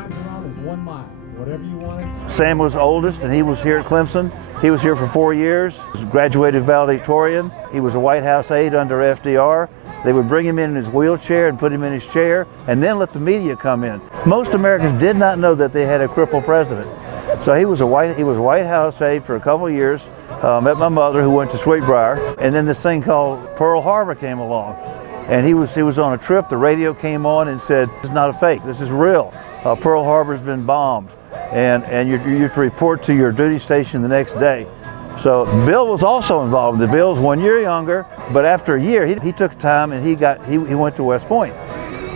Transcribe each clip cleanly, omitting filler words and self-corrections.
times around is 1 mile. Whatever you wanted. Sam was oldest, and he was here at Clemson. He was here for 4 years. He was a graduated valedictorian. He was a White House aide under FDR. They would bring him in his wheelchair and put him in his chair, and then let the media come in. Most Americans did not know that they had a crippled president. So he was a White House aide for a couple of years. Met my mother, who went to Sweetbriar, and then this thing called Pearl Harbor came along. And he was on a trip. The radio came on and said, "This is not a fake. This is real. Pearl Harbor's been bombed, and you're to report to your duty station the next day." So Bill was also involved. The Bill's 1 year younger, but after a year, he took time and he went to West Point,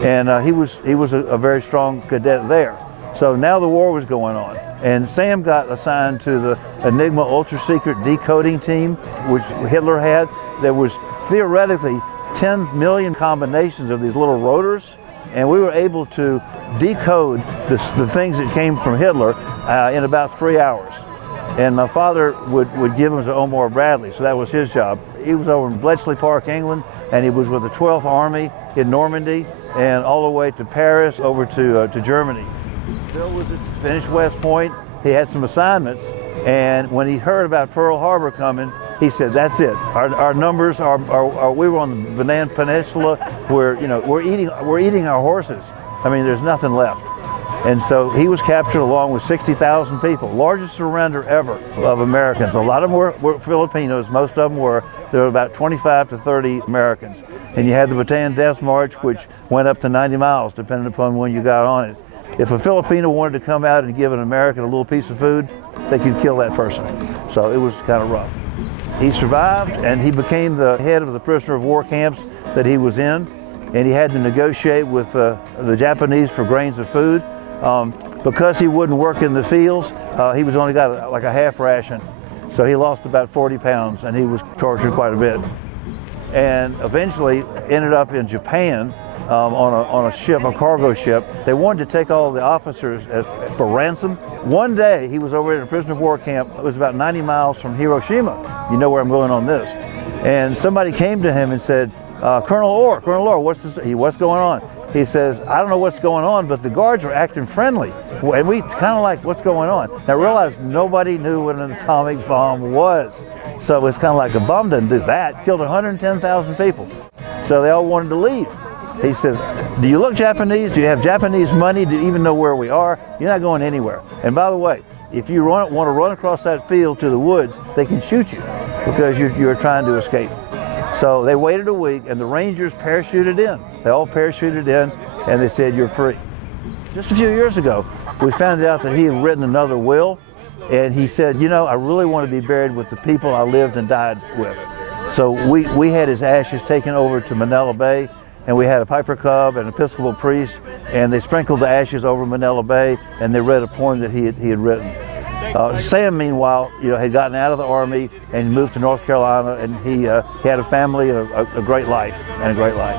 and he was a very strong cadet there. So now the war was going on, and Sam got assigned to the Enigma ultra secret decoding team, which Hitler had. There was theoretically 10 million combinations of these little rotors, and we were able to decode the things that came from Hitler in about 3 hours. And my father would give them to Omar Bradley, so that was his job. He was over in Bletchley Park, England, and he was with the 12th Army in Normandy and all the way to Paris, over to Germany. Bill was finished West Point. He had some assignments, and when he heard about Pearl Harbor coming, he said, "That's it. Our numbers are we were on the Banana Peninsula, where we're eating our horses. I mean, there's nothing left." And so he was captured along with 60,000 people, largest surrender ever of Americans. A lot of them were Filipinos. Most of them were. There were about 25 to 30 Americans. And you had the Bataan Death March, which went up to 90 miles, depending upon when you got on it. If a Filipino wanted to come out and give an American a little piece of food, they could kill that person. So it was kind of rough. He survived, and he became the head of the prisoner of war camps that he was in, and he had to negotiate with the Japanese for grains of food. Because he wouldn't work in the fields, he was only got like a half ration, so he lost about 40 pounds, and he was tortured quite a bit. And eventually ended up in Japan on a ship, a cargo ship. They wanted to take all the officers for ransom. One day he was over at a prisoner of war camp. It was about 90 miles from Hiroshima. You know where I'm going on this. And somebody came to him and said, Colonel Orr, what's going on?" He says, "I don't know what's going on, but the guards are acting friendly." And we kind of like, "What's going on?" Now realize nobody knew what an atomic bomb was. So it's kind of like, a bomb doesn't do that. Killed 110,000 people. So they all wanted to leave. He says, "Do you look Japanese? Do you have Japanese money? Do you even know where we are? You're not going anywhere. And by the way, if you want to run across that field to the woods, they can shoot you because you're trying to escape." So they waited a week, and the Rangers parachuted in. They all parachuted in, and they said, "You're free." Just a few years ago, we found out that he had written another will, and he said, "I really want to be buried with the people I lived and died with." So we had his ashes taken over to Manila Bay, and we had a Piper Cub and an Episcopal priest, and they sprinkled the ashes over Manila Bay, and they read a poem that he had written. Sam, meanwhile, had gotten out of the Army and moved to North Carolina, and he had a family, a great life, and a great life.